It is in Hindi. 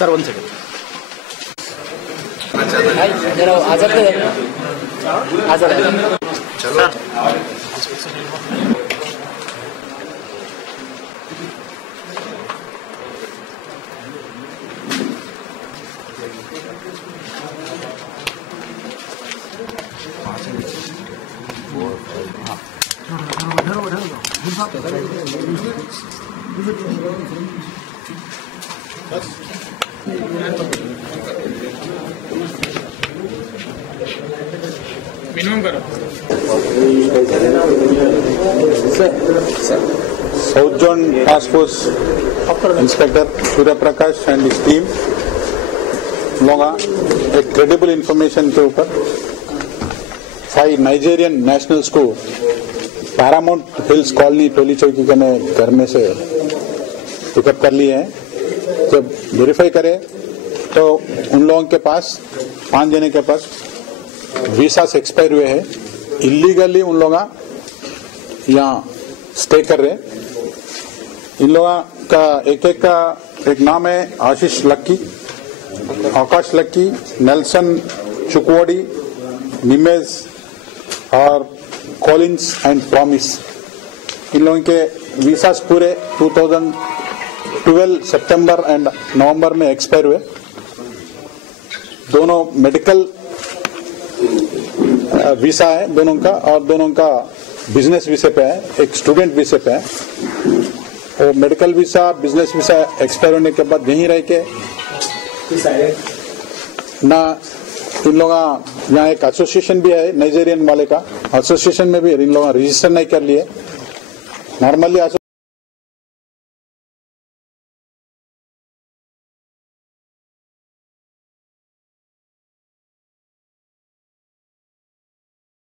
सर 1 सेकंड जरा आजाद आजाद चलो मिनिमम करो south zone task force inspector Surya Prakash and his team लोग एक क्रेडिबल इंफॉर्मेशन के ऊपर 5 नाइजेरियन नेशनल्स को पैरामाउंट हिल्स कॉलोनी टोली चौकी के घर में से पिकअप कर लिए हैं। जब वेरीफाई करें तो उन लोगों के पास 5 जने के पास वीसा से एक्सपायर हुए हैं, इलीगली उन लोग यहाँ स्टे कर रहे। इन लोगों का एक नाम है आशीष लक्की, आकाश लक्की, नेल्सन चुकवाड़ी, निमेज और कॉलिंस एंड प्रॉमिस। इन लोगों के वीसा पूरे 2012 सितंबर एंड नवंबर में एक्सपायर हुए। दोनों मेडिकल वीसा है दोनों का, और दोनों का बिजनेस वीसा पे है, एक स्टूडेंट वीसा पे है। वो medical visa business visa expire होने के बाद यहीं रह के ना इन लोग यहाँ एक एसोसिएशन भी है नाइजेरियन वाले का, एसोसिएशन में भी इन लोग रजिस्टर नहीं कर लिए। नॉर्मली